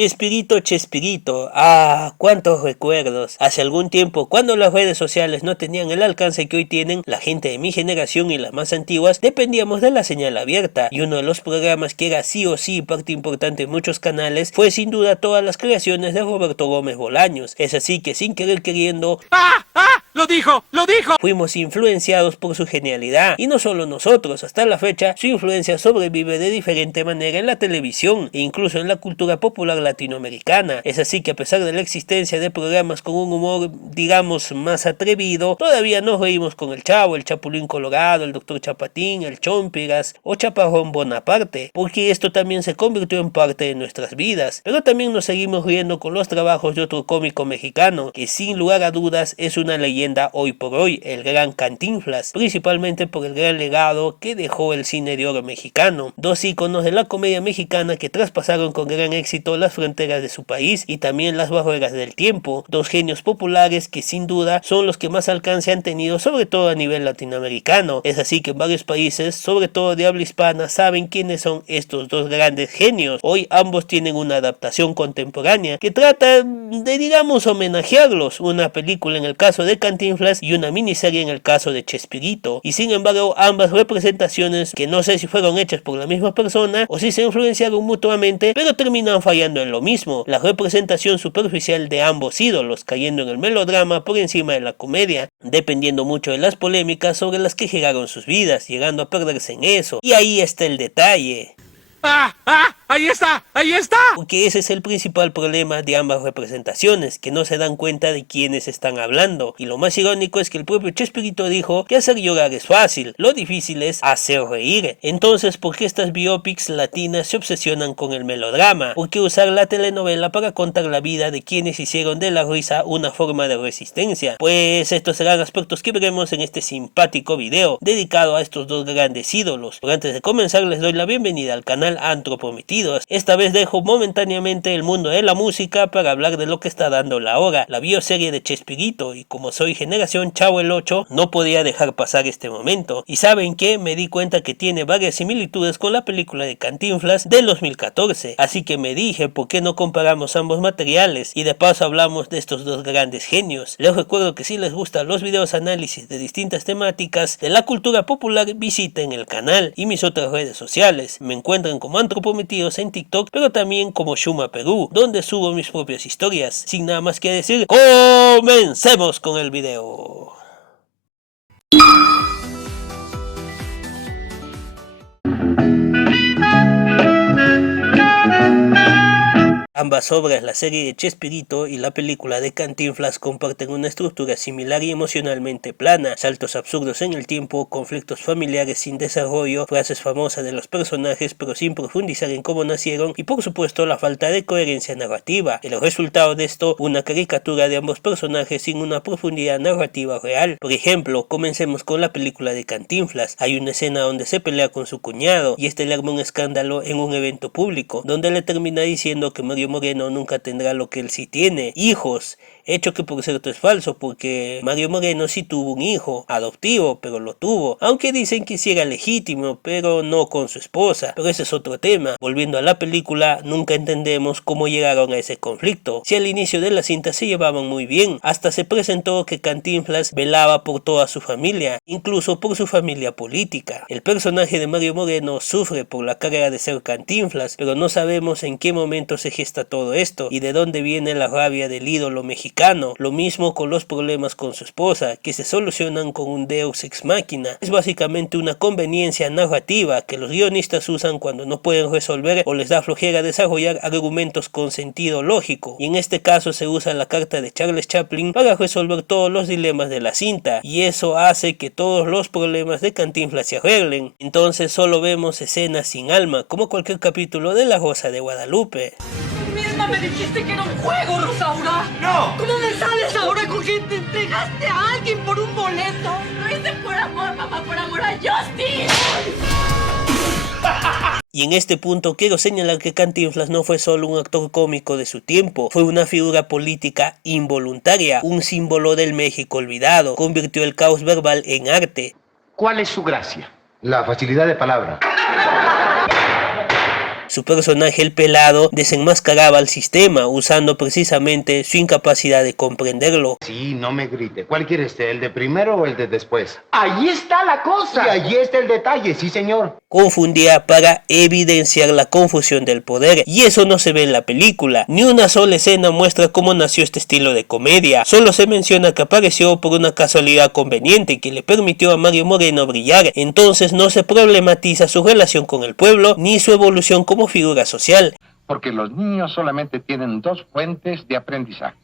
Chespirito, Chespirito, ah, cuántos recuerdos. Hace algún tiempo, cuando las redes sociales no tenían el alcance que hoy tienen, la gente de mi generación y las más antiguas dependíamos de la señal abierta, y uno de los programas que era sí o sí parte importante en muchos canales fue sin duda todas las creaciones de Roberto Gómez Bolaños. Es así que sin querer queriendo, ¡ah! ¡Ah! ¡Lo dijo! ¡Lo dijo! fuimos influenciados por su genialidad, y no solo nosotros, hasta la fecha su influencia sobrevive de diferente manera en la televisión e incluso en la cultura popular latinoamericana. Es así que a pesar de la existencia de programas con un humor digamos más atrevido, todavía nos reímos con el Chavo, el Chapulín Colorado, el Dr. Chapatín, el Chompiras o Chaparrón Bonaparte, porque esto también se convirtió en parte de nuestras vidas. Pero también nos seguimos riendo con los trabajos de otro cómico mexicano que sin lugar a dudas es una leyenda hoy por hoy, el gran Cantinflas, principalmente por el gran legado que dejó el cine de oro mexicano. Dos íconos de la comedia mexicana que traspasaron con gran éxito las fronteras de su país y también las barreras del tiempo. Dos genios populares que sin duda son los que más alcance han tenido, sobre todo a nivel latinoamericano. Es así que en varios países, sobre todo de habla hispana, saben quiénes son estos dos grandes genios. Hoy ambos tienen una adaptación contemporánea que trata de digamos homenajearlos, una película en el caso de Cantinflas y una miniserie en el caso de Chespirito, y sin embargo ambas representaciones que no sé si fueron hechas por la misma persona o si se influenciaron mutuamente, pero terminan fallando en lo mismo, la representación superficial de ambos ídolos, cayendo en el melodrama por encima de la comedia, dependiendo mucho de las polémicas sobre las que giraron sus vidas, llegando a perderse en eso, y ahí está el detalle. ¡Ah! ¡Ah! ¡Ahí está! ¡Ahí está! Porque ese es el principal problema de ambas representaciones, que no se dan cuenta de quiénes están hablando. Y lo más irónico es que el propio Chespirito dijo que hacer llorar es fácil, lo difícil es hacer reír. Entonces, ¿por qué estas biopics latinas se obsesionan con el melodrama? ¿Por qué usar la telenovela para contar la vida de quienes hicieron de la risa una forma de resistencia? Pues estos serán aspectos que veremos en este simpático video dedicado a estos dos grandes ídolos. Pero antes de comenzar les doy la bienvenida al canal Antro Prometidos. Esta vez dejo momentáneamente el mundo de la música para hablar de lo que está dando la hora, la bioserie de Chespirito, y como soy generación Chavo el 8, no podía dejar pasar este momento. Y ¿saben qué? Me di cuenta que tiene varias similitudes con la película de Cantinflas del 2014, así que me dije, ¿por qué no comparamos ambos materiales? Y de paso hablamos de estos dos grandes genios. Les recuerdo que si les gustan los videos análisis de distintas temáticas de la cultura popular, visiten el canal y mis otras redes sociales. Me encuentran como Antro Prometidos en TikTok, pero también como Shuma Perú, donde subo mis propias historias. Sin nada más que decir, comencemos con el video. Ambas obras, la serie de Chespirito y la película de Cantinflas, comparten una estructura similar y emocionalmente plana, saltos absurdos en el tiempo, conflictos familiares sin desarrollo, frases famosas de los personajes pero sin profundizar en cómo nacieron y por supuesto la falta de coherencia narrativa. El resultado de esto, una caricatura de ambos personajes sin una profundidad narrativa real. Por ejemplo, comencemos con la película de Cantinflas. Hay una escena donde se pelea con su cuñado y este le arma un escándalo en un evento público, donde le termina diciendo que Mario Moreno nunca tendrá lo que él sí tiene, hijos, hecho que por cierto es falso porque Mario Moreno sí tuvo un hijo adoptivo, pero lo tuvo, aunque dicen que sí era legítimo, pero no con su esposa, pero ese es otro tema. Volviendo a la película, nunca entendemos cómo llegaron a ese conflicto, si al inicio de la cinta se llevaban muy bien, hasta se presentó que Cantinflas velaba por toda su familia, incluso por su familia política. El personaje de Mario Moreno sufre por la carga de ser Cantinflas, pero no sabemos en qué momento se gesta todo esto y de dónde viene la rabia del ídolo mexicano. Lo mismo con los problemas con su esposa, que se solucionan con un deus ex machina. Es básicamente una conveniencia narrativa que los guionistas usan cuando no pueden resolver o les da flojera desarrollar argumentos con sentido lógico, y en este caso se usa la carta de Charles Chaplin para resolver todos los dilemas de la cinta, y eso hace que todos los problemas de Cantinflas se arreglen. Entonces solo vemos escenas sin alma, como cualquier capítulo de La Rosa de Guadalupe. Misma me dijiste que era un juego, Rosaura. ¡No! ¿Cómo me sales ahora con que te entregaste a alguien por un boleto? Lo hice por amor, mamá, por amor a Justin. Y en este punto quiero señalar que Cantinflas no fue solo un actor cómico de su tiempo, fue una figura política involuntaria, un símbolo del México olvidado, convirtió el caos verbal en arte. ¿Cuál es su gracia? La facilidad de palabra. Su personaje, el pelado, desenmascaraba al sistema, usando precisamente su incapacidad de comprenderlo. Sí, no me grite. ¿Cuál quiere usted, el de primero o el de después? Ahí está la cosa. Y allí está el detalle, sí señor. Confundía para evidenciar la confusión del poder, y eso no se ve en la película. Ni una sola escena muestra cómo nació este estilo de comedia, solo se menciona que apareció por una casualidad conveniente que le permitió a Mario Moreno brillar. Entonces no se problematiza su relación con el pueblo ni su evolución como figura social. Porque los niños solamente tienen dos fuentes de aprendizaje,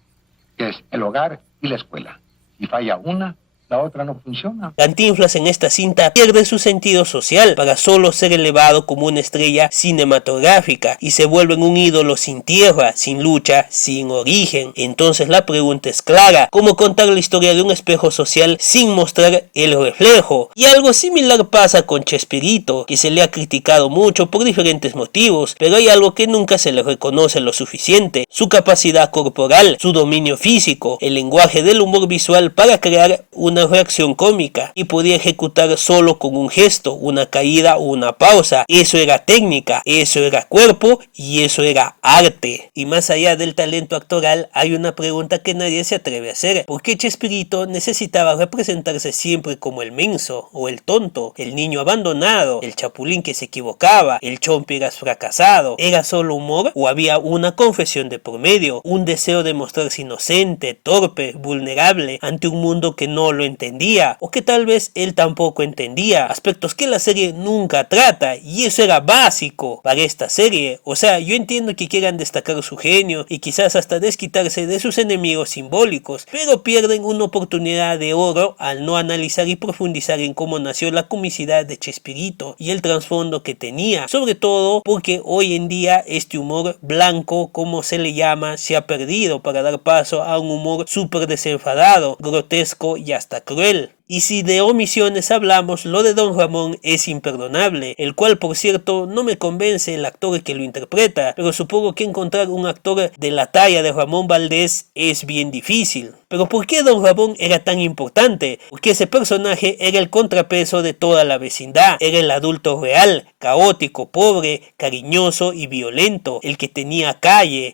que es el hogar y la escuela. Si falla una, la otra no funciona. Cantinflas en esta cinta pierde su sentido social para solo ser elevado como una estrella cinematográfica y se vuelve en un ídolo sin tierra, sin lucha, sin origen. Entonces la pregunta es clara: ¿cómo contar la historia de un espejo social sin mostrar el reflejo? Y algo similar pasa con Chespirito, que se le ha criticado mucho por diferentes motivos, pero hay algo que nunca se le reconoce lo suficiente: su capacidad corporal, su dominio físico, el lenguaje del humor visual para crear una reacción cómica, y podía ejecutar solo con un gesto, una caída o una pausa. Eso era técnica, eso era cuerpo y eso era arte. Y más allá del talento actoral, hay una pregunta que nadie se atreve a hacer: ¿por qué Chespirito necesitaba representarse siempre como el menso o el tonto, el niño abandonado, el chapulín que se equivocaba, el chompiras fracasado? ¿Era solo humor o había una confesión de por medio, un deseo de mostrarse inocente, torpe, vulnerable ante un mundo que no lo entendía, o que tal vez él tampoco entendía, aspectos que la serie nunca trata? Y eso era básico para esta serie. O sea, yo entiendo que quieran destacar su genio y quizás hasta desquitarse de sus enemigos simbólicos, pero pierden una oportunidad de oro al no analizar y profundizar en cómo nació la comicidad de Chespirito y el trasfondo que tenía, sobre todo porque hoy en día este humor blanco, como se le llama, se ha perdido para dar paso a un humor súper desenfadado, grotesco y hasta cruel. Y si de omisiones hablamos, lo de Don Ramón es imperdonable, el cual por cierto no me convence el actor que lo interpreta, pero supongo que encontrar un actor de la talla de Ramón Valdés es bien difícil. Pero ¿por qué Don Ramón era tan importante? Porque ese personaje era el contrapeso de toda la vecindad, era el adulto real, caótico, pobre, cariñoso y violento, el que tenía calle.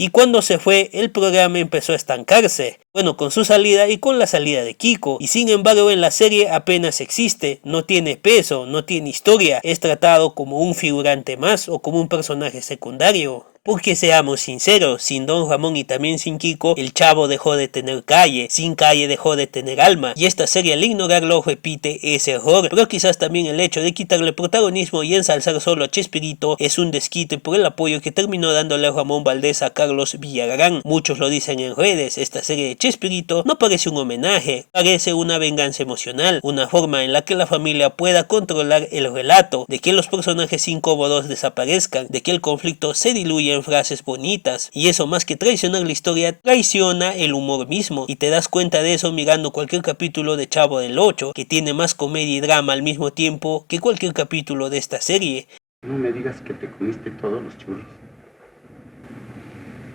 Y cuando se fue, el programa empezó a estancarse. Bueno, con su salida y con la salida de Kiko. Y sin embargo en la serie apenas existe, no tiene peso, no tiene historia. Es tratado como un figurante más o como un personaje secundario. Porque seamos sinceros, sin Don Ramón y también sin Kiko, el Chavo dejó de tener calle, sin calle dejó de tener alma, y esta serie al ignorarlo repite ese error. Pero quizás también el hecho de quitarle protagonismo y ensalzar solo a Chespirito es un desquite por el apoyo que terminó dándole Ramón Valdés a Carlos Villagrán. Muchos lo dicen en redes: esta serie de Chespirito no parece un homenaje, parece una venganza emocional, una forma en la que la familia pueda controlar el relato, de que los personajes incómodos desaparezcan, de que el conflicto se diluya en frases bonitas, y eso más que traicionar la historia, traiciona el humor mismo, y te das cuenta de eso mirando cualquier capítulo de Chavo del 8, que tiene más comedia y drama al mismo tiempo que cualquier capítulo de esta serie. No me digas que te comiste todos los churros.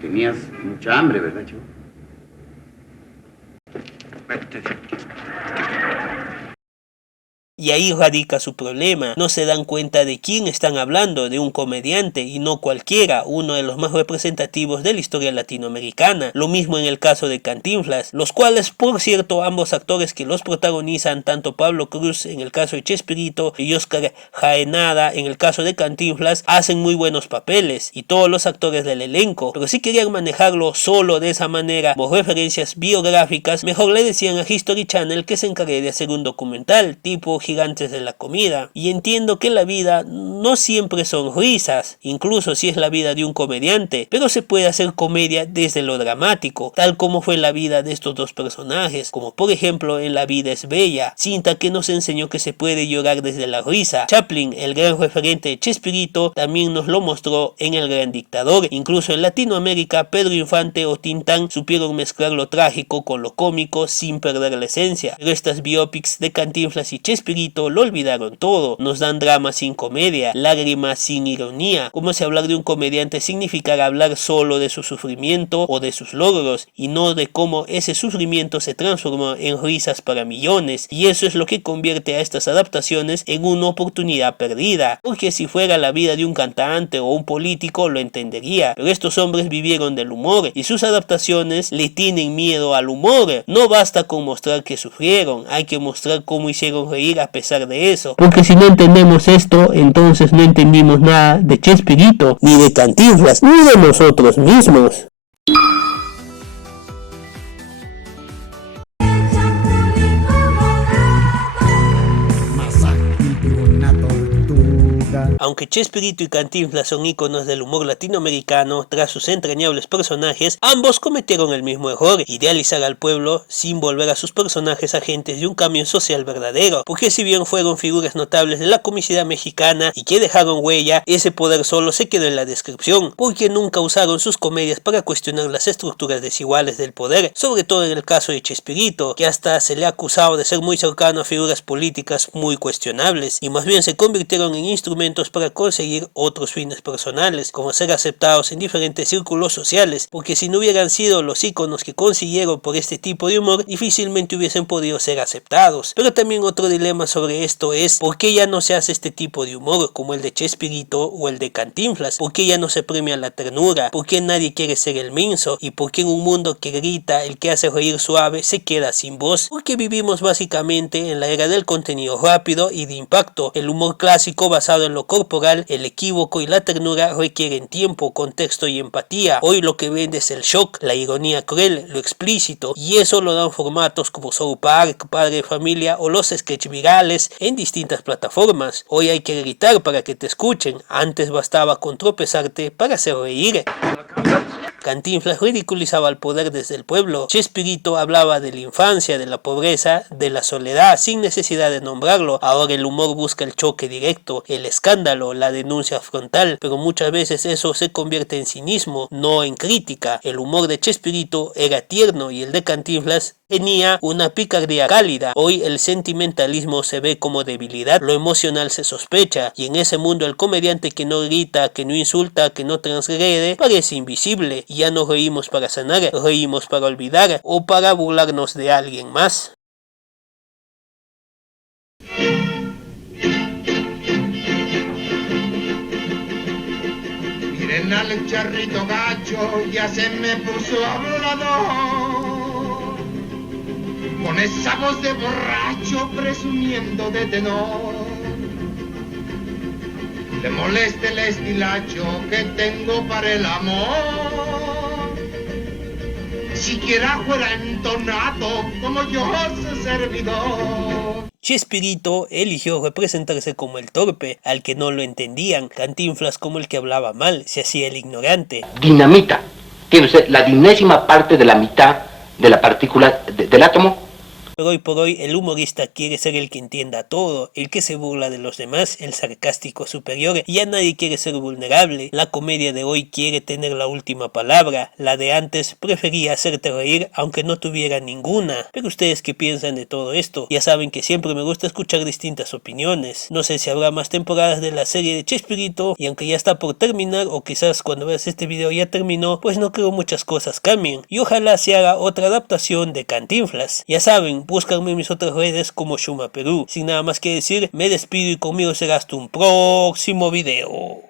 Tenías mucha hambre, ¿verdad, Chivo? Vete de aquí. Y ahí radica su problema, no se dan cuenta de quién están hablando, de un comediante y no cualquiera, uno de los más representativos de la historia latinoamericana. Lo mismo en el caso de Cantinflas, los cuales por cierto ambos actores que los protagonizan, tanto Pablo Cruz en el caso de Chespirito y Oscar Jaenada en el caso de Cantinflas, hacen muy buenos papeles, y todos los actores del elenco, pero si querían manejarlo solo de esa manera, como referencias biográficas, mejor le decían a History Channel que se encargue de hacer un documental tipo Gigantes de la Comida. Y entiendo que la vida no siempre son risas, incluso si es la vida de un comediante, pero se puede hacer comedia desde lo dramático, tal como fue la vida de estos dos personajes, como por ejemplo en La vida es bella, cinta que nos enseñó que se puede llorar desde la risa. Chaplin, el gran referente de Chespirito, también nos lo mostró en El gran dictador. Incluso en Latinoamérica, Pedro Infante o Tintán supieron mezclar lo trágico con lo cómico sin perder la esencia, pero estas biopics de Cantinflas y Chespirito Chespirito lo olvidaron todo. Nos dan drama sin comedia, lágrimas sin ironía, como si hablar de un comediante significara hablar solo de su sufrimiento o de sus logros, y no de cómo ese sufrimiento se transformó en risas para millones, y eso es lo que convierte a estas adaptaciones en una oportunidad perdida, porque si fuera la vida de un cantante o un político lo entendería, pero estos hombres vivieron del humor, y sus adaptaciones le tienen miedo al humor. No basta con mostrar que sufrieron, hay que mostrar cómo hicieron reír a pesar de eso, porque si no entendemos esto, entonces no entendimos nada de Chespirito, ni de Cantinflas, ni de nosotros mismos. Aunque Chespirito y Cantinflas son íconos del humor latinoamericano, tras sus entrañables personajes, ambos cometieron el mismo error: idealizar al pueblo sin volver a sus personajes agentes de un cambio social verdadero, porque si bien fueron figuras notables de la comicidad mexicana y que dejaron huella, ese poder solo se quedó en la descripción, porque nunca usaron sus comedias para cuestionar las estructuras desiguales del poder, sobre todo en el caso de Chespirito, que hasta se le ha acusado de ser muy cercano a figuras políticas muy cuestionables, y más bien se convirtieron en instrumentos para conseguir otros fines personales, como ser aceptados en diferentes círculos sociales, porque si no hubieran sido los íconos que consiguieron por este tipo de humor, difícilmente hubiesen podido ser aceptados. Pero también otro dilema sobre esto es: ¿por qué ya no se hace este tipo de humor como el de Chespirito o el de Cantinflas? ¿Por qué ya no se premia la ternura? ¿Por qué nadie quiere ser el menso? ¿Y por qué en un mundo que grita, el que hace reír suave se queda sin voz? Porque vivimos básicamente en la era del contenido rápido y de impacto. El humor clásico basado en lo corporal, el equívoco y la ternura requieren tiempo, contexto y empatía. Hoy lo que vende es el shock, la ironía cruel, lo explícito, y eso lo dan formatos como South Park, Padre de Familia o los sketch virales en distintas plataformas. Hoy hay que gritar para que te escuchen, antes bastaba con tropezarte para hacer reír. Cantinflas ridiculizaba el poder desde el pueblo. Chespirito hablaba de la infancia, de la pobreza, de la soledad, sin necesidad de nombrarlo. Ahora el humor busca el choque directo, el escándalo, la denuncia frontal, pero muchas veces eso se convierte en cinismo, no en crítica. El humor de Chespirito era tierno y el de Cantinflas tenía una picardía cálida. Hoy el sentimentalismo se ve como debilidad, lo emocional se sospecha, y en ese mundo el comediante que no grita, que no insulta, que no transgrede, parece invisible. Ya no reímos para sanar, reímos para olvidar o para burlarnos de alguien más. Miren al charrito gacho, ya se me puso hablador, con esa voz de borracho presumiendo de tenor. Le molesta el estilacho que tengo para el amor, siquiera fuera entonado como yo su servidor. Chespirito eligió representarse como el torpe, al que no lo entendían. Cantinflas como el que hablaba mal, se hacía el ignorante. Dinamita. Tiene usted la 10ª parte de la mitad de la partícula del átomo. Pero hoy por hoy el humorista quiere ser el que entienda todo, el que se burla de los demás, el sarcástico superior. Ya nadie quiere ser vulnerable. La comedia de hoy quiere tener la última palabra. La de antes prefería hacerte reír aunque no tuviera ninguna. Pero ustedes, ¿qué piensan de todo esto? Ya saben que siempre me gusta escuchar distintas opiniones. No sé si habrá más temporadas de la serie de Chespirito, y aunque ya está por terminar, o quizás cuando veas este video ya terminó, pues no creo muchas cosas cambien, y ojalá se haga otra adaptación de Cantinflas. Ya saben, búscanme en mis otras redes como Shuma Perú. Sin nada más que decir, me despido y conmigo será hasta un próximo video.